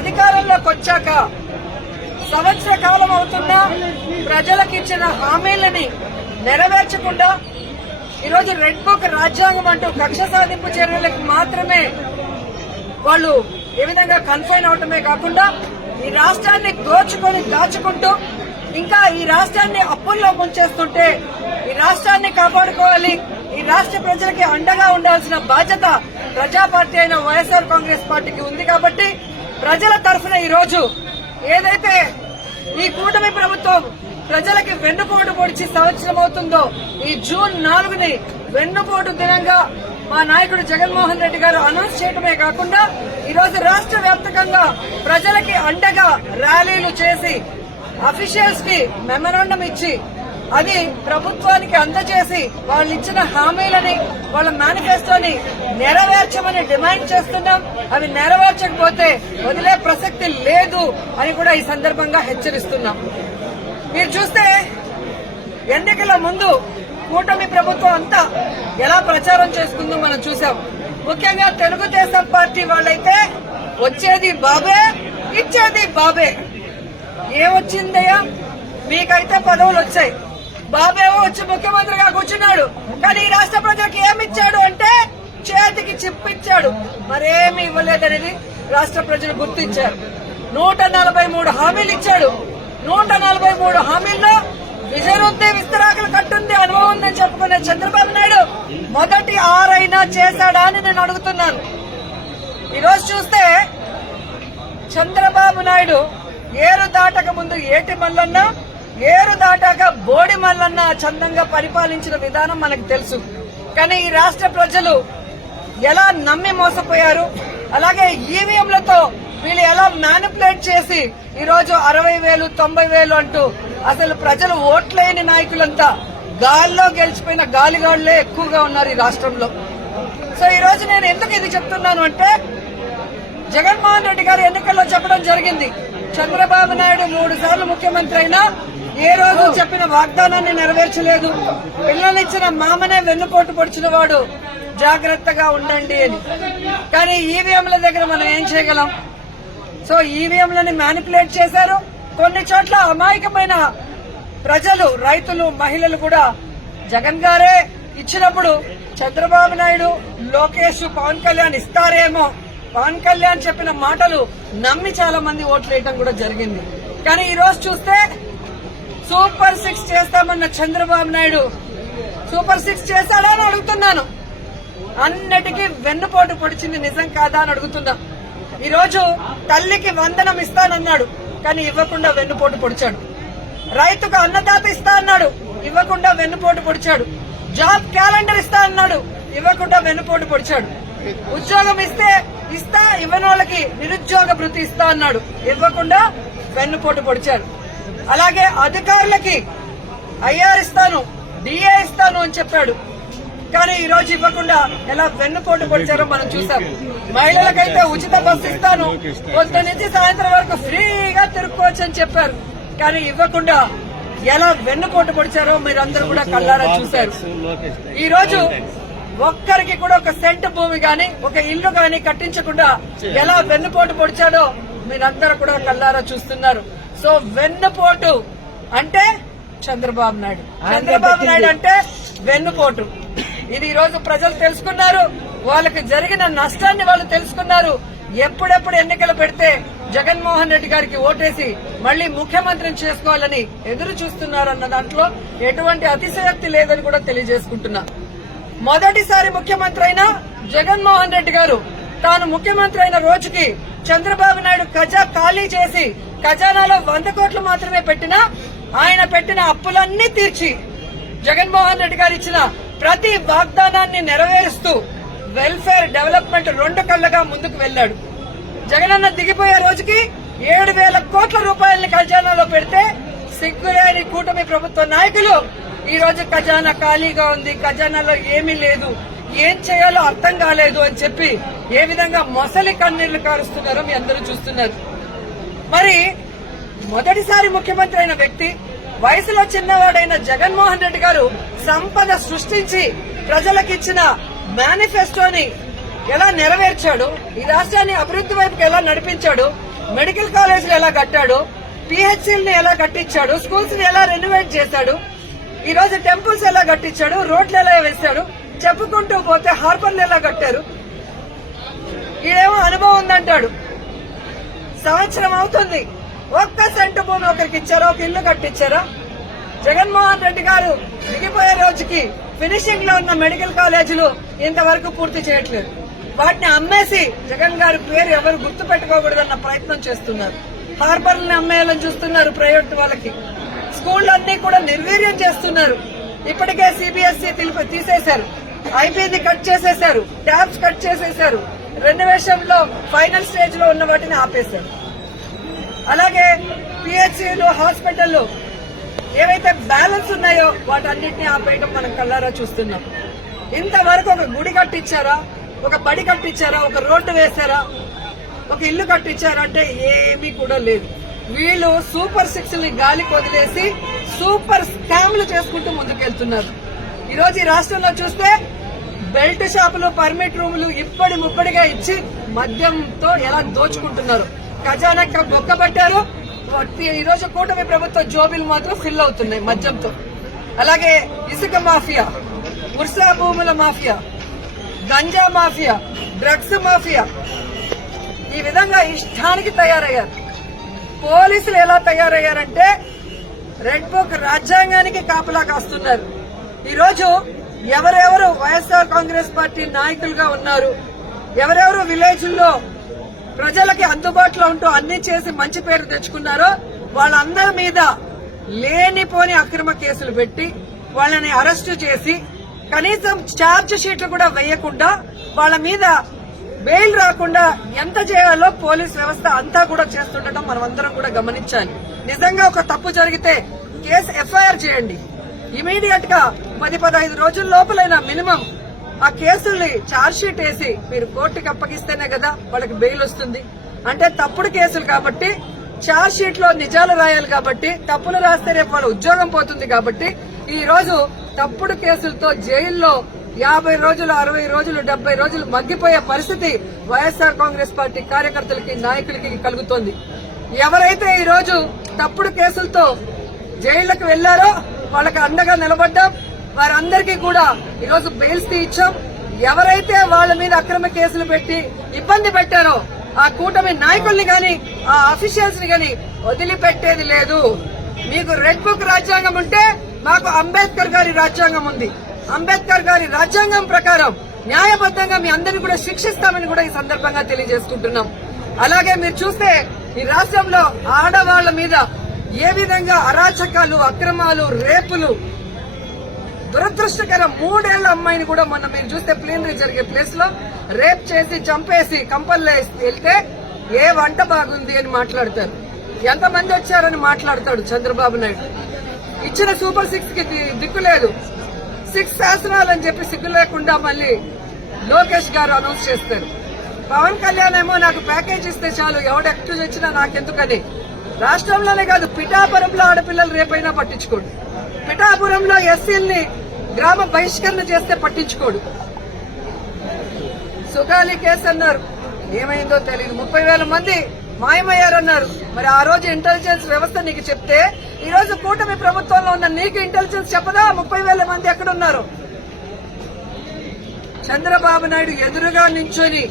అధికారంలోకి వచ్చాక సంవత్సర కాలం అవుతున్నా ప్రజలకు ఇచ్చిన హామీలని నెరవేర్చకుండా ఈరోజు రెడ్ బుక్ రాజ్యాంగం అంటూ కక్ష సాధింపు చర్యలకు మాత్రమే వాళ్ళు ఏ విధంగా కన్ఫైన్ అవటమే కాకుండా ఈ రాష్ట్రాన్ని దోచుకొని దాచుకుంటూ ఇంకా ఈ రాష్ట్రాన్ని అప్పుల్లో ముంచేస్తుంటే ఈ రాష్ట్రాన్ని కాపాడుకోవాలి ఈ రాష్ట్ర ప్రజలకి అండగా ఉండాల్సిన బాధ్యత ప్రజాపార్టీ అయిన వైఎస్ఆర్ కాంగ్రెస్ పార్టీకి ఉంది కాబట్టి ప్రజల తరఫున ఈరోజు ఏదైతే ఈ కూటమి ప్రభుత్వం ప్రజలకి వెన్నుపోటు పొడిచి సంవత్సరం అవుతుందో ఈ జూన్ నాలుగుని వెన్నుపోటు దినంగా మా నాయకుడు జగన్మోహన్ రెడ్డి గారు అనౌన్స్ చేయడమే కాకుండా ఈరోజు రాష్ట్ర వ్యాప్తంగా ప్రజలకి అండగా ర్యాలీలు చేసి అఫీషియల్స్ కి మెమరాండం ఇచ్చి అది ప్రభుత్వానికి అందజేసి వాళ్ళు ఇచ్చిన హామీలని వాళ్ళ మేనిఫెస్టోని నెరవేర్చమని డిమాండ్ చేస్తున్నాం అవి నెరవేర్చకపోతే వదిలే ప్రసక్తి లేదు అని కూడా ఈ సందర్భంగా హెచ్చరిస్తున్నాం మీరు చూస్తే ఎన్నికల ముందు కూటమి ప్రభుత్వం అంతా ఎలా ప్రచారం చేసుకుందో మనం చూసాం ముఖ్యంగా తెలుగుదేశం పార్టీ వాళ్ళైతే వచ్చేది బాబే ఇచ్చేది బాబే ఏమొచ్చిందయ్యా మీకైతే పదవులు వచ్చాయి బాబేమో వచ్చి ముఖ్యమంత్రిగా కూర్చున్నాడు కానీ ఈ రాష్ట్ర ప్రజలకు ఏమి ఇచ్చాడు అంటే చేతికి చిప్పిచ్చాడు మరేమి ఇవ్వలేదనేది రాష్ట్ర ప్రజలు గుర్తించారు నూట నలభై మూడు హామీలు ఇచ్చాడు నూట నలభై మూడు హామీల్లో విజయనుంది విస్తరాకులు కట్టుంది అనుభవం ఉందని చెప్పుకునే చంద్రబాబు నాయుడు మొదటి ఆరైనా చేశాడా అని నేను అడుగుతున్నాను ఈరోజు చూస్తే చంద్రబాబు నాయుడు ఏరు దాటక ముందు ఏటి మల్లన్నా ఏరు దాటాక బోడి మల్లన్న చందంగా పరిపాలించిన విధానం మనకు తెలుసు కానీ ఈ రాష్ట్ర ప్రజలు ఎలా నమ్మి మోసపోయారు అలాగే ఈవీఎంలతో వీళ్ళు ఎలా మ్యానిపులేట్ చేసి ఈరోజు అరవై వేలు తొంభై వేలు అంటూ అసలు ప్రజలు ఓట్లేని నాయకులంతా గాల్లో గెలిచిపోయిన గాలిగాళ్లే ఎక్కువగా ఉన్నారు ఈ రాష్ట్రంలో సో ఈ రోజు నేను ఎందుకు ఇది చెప్తున్నాను అంటే జగన్మోహన్ రెడ్డి గారు ఎన్నికల్లో చెప్పడం జరిగింది చంద్రబాబు నాయుడు మూడు సార్లు ముఖ్యమంత్రి అయినా ఏ రోజు చెప్పిన వాగ్దానాన్ని నెరవేర్చలేదు పిల్లలిచ్చిన మామనే వెన్నుపోటు పొడిచిన వాడు జాగ్రత్తగా ఉండండి అని కానీ ఈవీఎంల దగ్గర మనం ఏం చేయగలం సో ఈవీఎంలని మ్యానిపులేట్ చేశారు కొన్ని చోట్ల అమాయకమైన ప్రజలు రైతులు మహిళలు కూడా జగన్ గారే ఇచ్చినప్పుడు చంద్రబాబు నాయుడు లోకేష్ పవన్ కళ్యాణ్ ఇస్తారేమో పవన్ కళ్యాణ్ చెప్పిన మాటలు నమ్మి చాలా మంది ఓట్లు వేయటం కూడా జరిగింది కానీ ఈ రోజు చూస్తే సూపర్ సిక్స్ చేస్తామన్న చంద్రబాబు నాయుడు సూపర్ సిక్స్ చేశాడా అని అడుగుతున్నాను అన్నిటికీ వెన్నుపోటు పొడిచింది నిజం కాదా అని అడుగుతున్నా ఈరోజు తల్లికి వందనం ఇస్తానన్నాడు కానీ ఇవ్వకుండా వెన్నుపోటు పొడిచాడు రైతుకు అన్నదాత ఇస్తా అన్నాడు ఇవ్వకుండా వెన్నుపోటు పొడిచాడు జాబ్ క్యాలెండర్ ఇస్తా అన్నాడు ఇవ్వకుండా వెన్నుపోటు పొడిచాడు ఉద్యోగం ఇస్తే ఇస్తా ఇవ్వనోళ్ళకి నిరుద్యోగ భృతి ఇస్తా అన్నాడు ఇవ్వకుండా వెన్నుపోటు పొడిచాడు అలాగే అధికారులకి ఐఆర్ ఇస్తాను డిఏ ఇస్తాను అని చెప్పాడు కానీ ఈ రోజు ఇవ్వకుండా ఎలా వెన్నుపోటు పొడిచారో మనం చూసాం మహిళలకైతే ఉచిత బస్సు ఇస్తాను కొంత నుంచి సాయంత్రం వరకు ఫ్రీగా తిరుక్కోవచ్చు అని చెప్పారు కానీ ఇవ్వకుండా ఎలా వెన్నుపోటు పొడిచారో మీరందరూ కూడా కళ్ళారా చూశారు ఈ రోజు ఒక్కరికి కూడా ఒక సెంట్ భూమి గాని ఒక ఇల్లు గాని కట్టించకుండా ఎలా వెన్నుపోటు పొడిచాడో మీరందరూ కూడా కళ్ళారా చూస్తున్నారు సో వెన్నుపోటు అంటే చంద్రబాబు నాయుడు చంద్రబాబు నాయుడు అంటే వెన్నుపోటు ఇది ఈ రోజు ప్రజలు తెలుసుకున్నారు వాళ్ళకి జరిగిన నష్టాన్ని వాళ్ళు తెలుసుకున్నారు ఎప్పుడెప్పుడు ఎన్నికలు పెడితే జగన్మోహన్ రెడ్డి గారికి ఓటేసి మళ్లీ ముఖ్యమంత్రిని చేసుకోవాలని ఎదురు చూస్తున్నారన్న దాంట్లో ఎటువంటి అతిశయోక్తి లేదని కూడా తెలియజేసుకుంటున్నా మొదటిసారి ముఖ్యమంత్రి అయిన జగన్మోహన్ రెడ్డి గారు తాను ముఖ్యమంత్రి అయిన రోజుకి చంద్రబాబు నాయుడు ఖజా ఖాళీ చేసి ఖజానాలో వంద కోట్లు మాత్రమే పెట్టినా ఆయన పెట్టిన అప్పులన్నీ తీర్చి జగన్మోహన్ రెడ్డి గారు ఇచ్చిన ప్రతి వాగ్దానాన్ని నెరవేరుస్తూ వెల్ఫేర్ డెవలప్మెంట్ రెండు కళ్ళగా ముందుకు వెళ్లాడు జగనన్న దిగిపోయే రోజుకి ఏడు వేల కోట్ల రూపాయలని ఖజానాలో పెడితే సిగ్గులేని కూటమి ప్రభుత్వ నాయకులు ఈ రోజు ఖజానా ఖాళీగా ఉంది ఖజానాలో ఏమీ లేదు ఏం చేయాలో అర్థం కాలేదు అని చెప్పి ఏ విధంగా మొసలి కన్నీళ్లు కారుస్తున్నారో మీ అందరూ చూస్తున్నారు మరి మొదటిసారి ముఖ్యమంత్రి అయిన వ్యక్తి వయసులో చిన్నవాడైన జగన్మోహన్ రెడ్డి గారు సంపద సృష్టించి ప్రజలకిచ్చిన మేనిఫెస్టోని ఎలా నెరవేర్చాడు ఈ రాష్ట్రాన్ని అభివృద్ధి వైపుకి ఎలా నడిపించాడు మెడికల్ కాలేజీలు ఎలా కట్టాడు పిహెచ్సిల్ని ఎలా కట్టించాడు స్కూల్స్ ని ఎలా రెనోవేట్ చేశాడు ఈ రోజు టెంపుల్స్ ఎలా కట్టించాడు రోడ్లు ఎలా వేశాడు చెప్పుకుంటూ పోతే హార్బర్లు ఎలా కట్టారు ఇదేమో అనుభవం ఉందంటాడు సంవత్సరం అవుతుంది ఒక్క సెంటు భూమి ఒకరికి ఇచ్చారో ఒక ఇల్లు కట్టించారో జగన్మోహన్ రెడ్డి గారు దిగిపోయే రోజుకి ఫినిషింగ్ లో ఉన్న మెడికల్ కాలేజీలు ఇంతవరకు పూర్తి చేయట్లేదు వాటిని అమ్మేసి జగన్ గారి పేరు ఎవరు గుర్తు పెట్టుకోకూడదన్న ప్రయత్నం చేస్తున్నారు హార్బర్లని అమ్మేయాలని చూస్తున్నారు ప్రైవేట్ వాళ్ళకి స్కూళ్ళన్నీ కూడా నిర్వీర్యం చేస్తున్నారు ఇప్పటికే సిబిఎస్ఈ e తీసేశారు ఐపీని కట్ చేసేశారు ట్యాబ్స్ కట్ చేసేశారు రెనోవేషన్లో ఫైనల్ స్టేజ్లో ఉన్న వాటిని ఆపేశారు అలాగే పిహెచ్సిలు హాస్పిటల్లు ఏవైతే బ్యాలెన్స్ ఉన్నాయో వాటన్నింటినీ ఆపేయడం మనం కళ్ళారా చూస్తున్నాం ఇంతవరకు ఒక గుడి కట్టించారా ఒక బడి కట్టించారా ఒక రోడ్డు వేశారా ఒక ఇల్లు కట్టించారంటే ఏమీ కూడా లేదు వీళ్ళు సూపర్ సిక్స్ ని గాలికి వదిలేసి సూపర్ స్కామ్లు చేసుకుంటూ ముందుకెళ్తున్నారు ఈరోజు ఈ రాష్ట్రంలో చూస్తే బెల్ట్ షాపులు పర్మిట్ రూములు ఇప్పటి ముప్పటిగా ఇచ్చి మద్యంతో ఎలా దోచుకుంటున్నారు ఖజానా బొక్క పట్టారు ఈ రోజు కూటమి ప్రభుత్వ జోబీలు మాత్రం ఫిల్ అవుతున్నాయి మద్యంతో అలాగే ఇసుక మాఫియా ఉర్సా భూముల mafia ganja mafia drugs mafia ఈ విధంగా ఇష్టానికి తయారయ్యారు పోలీసులు ఎలా తయారయ్యారంటే రెడ్ బుక్ రాజ్యాంగానికి కాపలా కాస్తున్నారు ఈరోజు ఎవరెవరు వైఎస్ఆర్ కాంగ్రెస్ పార్టీ నాయకులుగా ఉన్నారు ఎవరెవరు విలేజ్ల్లో ప్రజలకి అందుబాటులో ఉంటూ అన్ని చేసి మంచి పేరు తెచ్చుకున్నారో వాళ్ళందరి మీద లేనిపోని అక్రమ కేసులు పెట్టి వాళ్ళని అరెస్టు చేసి కనీసం ఛార్జ్ షీట్లు కూడా వేయకుండా వాళ్ళ మీద బెయిల్ రాకుండా ఎంత చేయాలో పోలీస్ వ్యవస్థ అంతా కూడా చేస్తుండటం మనమందరం కూడా గమనించాలి నిజంగా ఒక తప్పు జరిగితే కేసు ఎఫ్ఐఆర్ చేయండి ఇమీడియట్ గా పది పదహైదు రోజుల లోపలైనా మినిమం ఆ కేసుల్ని షీట్ వేసి మీరు కోర్టుకి అప్పగిస్తేనే కదా వాళ్ళకి బెయిల్ వస్తుంది అంటే తప్పుడు కేసులు కాబట్టి షీట్ లో నిజాలు రాయాలి కాబట్టి తప్పులు రాస్తే రేపు వాళ్ళ ఉద్యోగం పోతుంది కాబట్టి ఈ రోజు తప్పుడు కేసులతో జైల్లో యాభై రోజులు అరవై రోజులు డెబ్బై రోజులు మగ్గిపోయే పరిస్థితి వైఎస్ఆర్ కాంగ్రెస్ పార్టీ కార్యకర్తలకి నాయకులకి కలుగుతోంది ఎవరైతే ఈ రోజు తప్పుడు కేసులతో జైళ్లకు వెళ్లారో వాళ్ళకి అండగా నిలబడ్డాం వారందరికీ కూడా ఈరోజు బెయిల్స్ ఇచ్చాం ఎవరైతే వాళ్ళ మీద అక్రమ కేసులు పెట్టి ఇబ్బంది పెట్టారో ఆ కూటమి నాయకుల్ని గాని ఆ అఫీషియల్స్ ని గాని వదిలిపెట్టేది లేదు మీకు రెడ్ బుక్ రాజ్యాంగం ఉంటే మాకు అంబేద్కర్ గారి రాజ్యాంగం ఉంది అంబేద్కర్ గారి రాజ్యాంగం ప్రకారం న్యాయబద్ధంగా మీ అందరిని కూడా శిక్షిస్తామని కూడా ఈ సందర్భంగా తెలియజేసుకుంటున్నాం అలాగే మీరు చూస్తే ఈ రాష్ట్రంలో ఆడవాళ్ల మీద ఏ విధంగా అరాచకాలు అక్రమాలు రేపులు దురదృష్టకర మూడేళ్ల అమ్మాయిని కూడా మొన్న మీరు చూస్తే ప్లీనరీ జరిగే ప్లేస్ లో రేప్ చేసి చంపేసి కంపల్లో వెళ్తే ఏ వంట బాగుంది అని మాట్లాడతారు ఎంతమంది వచ్చారని మాట్లాడతాడు చంద్రబాబు నాయుడు ఇచ్చిన సూపర్ సిక్స్ కి దిక్కు లేదు సిక్స్ శాసనాలు అని చెప్పి సిగ్గు లేకుండా మళ్ళీ లోకేష్ గారు అనౌన్స్ చేస్తారు పవన్ కళ్యాణ్ ఏమో నాకు ప్యాకేజ్ ఇస్తే చాలు ఎవడెక్టివ్ వచ్చినా నాకెందుకని రాష్ట్రంలోనే కాదు పిఠాపురంలో ఆడపిల్లలు రేపైనా పట్టించుకోడు పిఠాపురంలో ఎస్సీల్ని గ్రామ బహిష్కరణ చేస్తే పట్టించుకోడు సుగాలి కేసు అన్నారు ఏమైందో తెలియదు ముప్పై వేల మంది మాయమయ్యారన్నారు మరి ఆ రోజు ఇంటెలిజెన్స్ వ్యవస్థ నీకు చెప్తే ఈ రోజు కూటమి ప్రభుత్వంలో ఉన్న నీకు ఇంటెలిజెన్స్ చెప్పదా ముప్పై వేల మంది ఎక్కడున్నారు చంద్రబాబు నాయుడు ఎదురుగా నించొని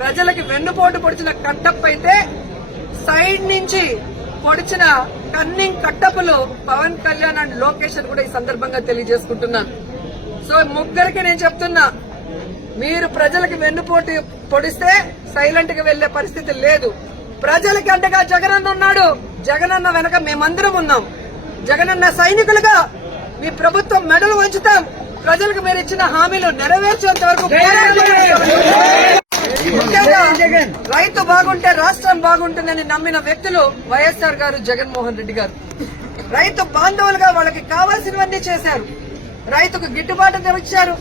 ప్రజలకి వెన్నుపోటు పొడిచిన అయితే సైడ్ నుంచి పొడిచిన కన్నింగ్ కట్టపులు పవన్ కళ్యాణ్ అండ్ లోకేష్ కూడా ఈ సందర్భంగా తెలియజేసుకుంటున్నాను సో ముగ్గురికి నేను చెప్తున్నా మీరు ప్రజలకు వెన్నుపోటు పొడిస్తే సైలెంట్ గా వెళ్లే పరిస్థితి లేదు ప్రజలకి అంటగా జగనన్న ఉన్నాడు జగనన్న వెనక మేమందరం ఉన్నాం జగనన్న సైనికులుగా మీ ప్రభుత్వం మెడలు వంచుతాం ప్రజలకు మీరు ఇచ్చిన హామీలు నెరవేర్చేంత వరకు రైతు బాగుంటే రాష్ట్రం బాగుంటుందని నమ్మిన వ్యక్తులు వైఎస్ఆర్ గారు జగన్మోహన్ రెడ్డి గారు రైతు బాంధవులుగా వాళ్ళకి కావాల్సినవన్నీ చేశారు రైతుకు గిట్టుబాటు ఇచ్చారు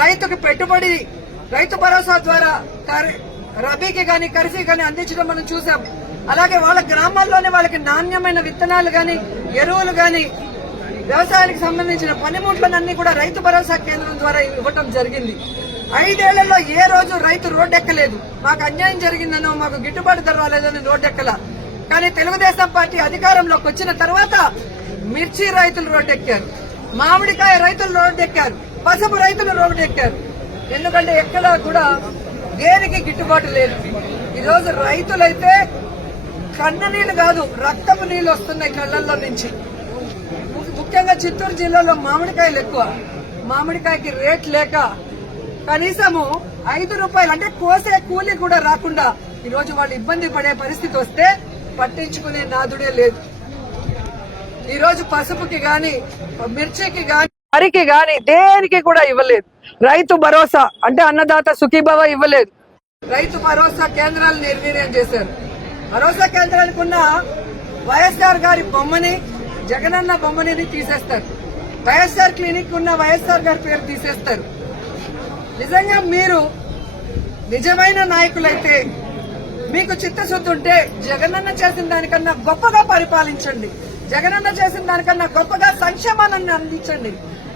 రైతుకు పెట్టుబడి రైతు భరోసా ద్వారా రబీకి గాని కరిఫీ గాని అందించడం మనం చూసాం అలాగే వాళ్ళ గ్రామాల్లోనే వాళ్ళకి నాణ్యమైన విత్తనాలు గాని ఎరువులు గాని వ్యవసాయానికి సంబంధించిన పనిముట్లన్నీ కూడా రైతు భరోసా కేంద్రం ద్వారా ఇవ్వటం జరిగింది ఐదేళ్లలో ఏ రోజు రైతు రోడ్డెక్కలేదు మాకు అన్యాయం జరిగిందనో మాకు గిట్టుబాటు ధర రాలేదని ఎక్కల కానీ తెలుగుదేశం పార్టీ అధికారంలోకి వచ్చిన తర్వాత మిర్చి రైతులు రోడ్డు ఎక్కారు మామిడికాయ రైతులు రోడ్డు ఎక్కారు పసుపు రైతులు రోడ్డెక్కారు ఎందుకంటే ఎక్కడా కూడా దేనికి గిట్టుబాటు లేదు ఈరోజు రైతులైతే కన్న నీళ్లు కాదు రక్తపు నీళ్లు వస్తున్నాయి కళ్ళల్లో నుంచి ముఖ్యంగా చిత్తూరు జిల్లాలో మామిడికాయలు ఎక్కువ మామిడికాయకి రేట్ లేక కనీసము ఐదు రూపాయలు అంటే కోసే కూలీ కూడా రాకుండా ఈ రోజు వాళ్ళు ఇబ్బంది పడే పరిస్థితి వస్తే పట్టించుకునే నాదుడే లేదు ఈ రోజు పసుపుకి గాని మిర్చికి గాని వరికి గాని దేనికి కూడా ఇవ్వలేదు రైతు భరోసా అంటే అన్నదాత సుఖీభవ ఇవ్వలేదు రైతు భరోసా కేంద్రాలు నిర్వీర్యం చేశారు భరోసా కేంద్రానికి ఉన్న వైఎస్ఆర్ గారి బొమ్మని జగనన్న బొమ్మని తీసేస్తారు వైఎస్ఆర్ క్లినిక్ ఉన్న వైఎస్ఆర్ గారి పేరు తీసేస్తారు నిజంగా మీరు నిజమైన నాయకులైతే మీకు చిత్తశుద్ధి ఉంటే జగనన్న చేసిన దానికన్నా గొప్పగా పరిపాలించండి జగనన్న చేసిన దానికన్నా గొప్పగా సంక్షేమాన్ని అందించండి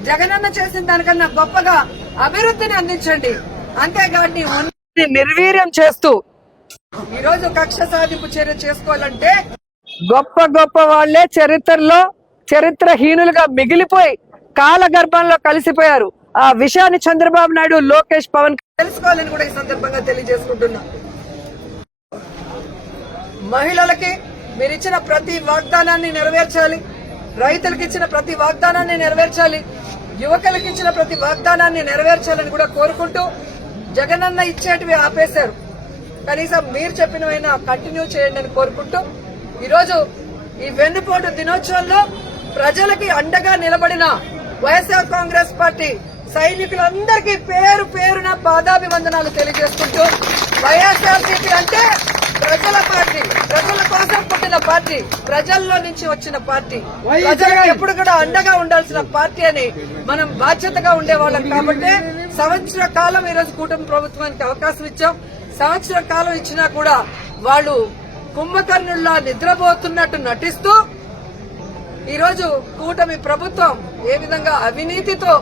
జగనన్న చేసిన దానికన్నా గొప్పగా అభివృద్ధిని అందించండి అంతేగాని నిర్వీర్యం చేస్తూ ఈరోజు కక్ష సాధింపు చర్య చేసుకోవాలంటే గొప్ప గొప్ప వాళ్లే చరిత్రలో చరిత్రహీనులుగా మిగిలిపోయి కాలగర్భంలో కలిసిపోయారు ఆ విషయాన్ని చంద్రబాబు నాయుడు లోకేష్ పవన్ తెలుసుకోవాలని కూడా ఈ సందర్భంగా తెలియజేసుకుంటున్నా మహిళలకి మీరు ఇచ్చిన ప్రతి వాగ్దానాన్ని నెరవేర్చాలి రైతులకి ఇచ్చిన ప్రతి వాగ్దానాన్ని నెరవేర్చాలి యువకులకి ఇచ్చిన ప్రతి వాగ్దానాన్ని నెరవేర్చాలని కూడా కోరుకుంటూ జగనన్న ఇచ్చేటివి ఆపేశారు కనీసం మీరు చెప్పినవైనా కంటిన్యూ చేయండి అని కోరుకుంటూ ఈరోజు ఈ వెన్నుపోటు దినోత్సవంలో ప్రజలకి అండగా నిలబడిన వైఎస్ఆర్ కాంగ్రెస్ పార్టీ సైనికులందరికీ పేరు పేరున పాదాభివందనాలు తెలియజేసుకుంటూ సిపి అంటే ప్రజల పార్టీ ప్రజల కోసం పుట్టిన పార్టీ ప్రజల్లో నుంచి వచ్చిన పార్టీ ప్రజలకు ఎప్పుడు కూడా అండగా ఉండాల్సిన పార్టీ అని మనం బాధ్యతగా ఉండేవాళ్ళం కాబట్టి సంవత్సర కాలం ఈరోజు కూటమి ప్రభుత్వానికి అవకాశం ఇచ్చాం సంవత్సర కాలం ఇచ్చినా కూడా వాళ్ళు కుంభకర్ణుల్లా నిద్రపోతున్నట్టు నటిస్తూ ఈరోజు కూటమి ప్రభుత్వం ఏ విధంగా అవినీతితో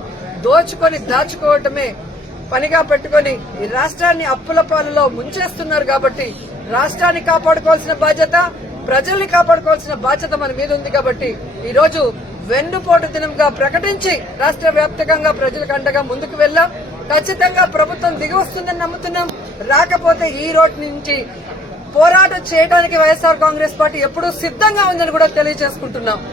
దోచుకొని దాచుకోవటమే పనిగా పెట్టుకొని ఈ రాష్ట్రాన్ని అప్పుల పాలలో ముంచేస్తున్నారు కాబట్టి రాష్ట్రాన్ని కాపాడుకోవాల్సిన బాధ్యత ప్రజల్ని కాపాడుకోవాల్సిన బాధ్యత మన మీద ఉంది కాబట్టి ఈ రోజు వెన్నుపోటు దినంగా ప్రకటించి రాష్ట్ర వ్యాప్తంగా ప్రజలకు అండగా ముందుకు వెళ్ళాం ఖచ్చితంగా ప్రభుత్వం దిగి వస్తుందని నమ్ముతున్నాం రాకపోతే ఈ రోడ్ నుంచి పోరాటం చేయడానికి వైఎస్ఆర్ కాంగ్రెస్ పార్టీ ఎప్పుడూ సిద్ధంగా ఉందని కూడా తెలియజేసుకుంటున్నాం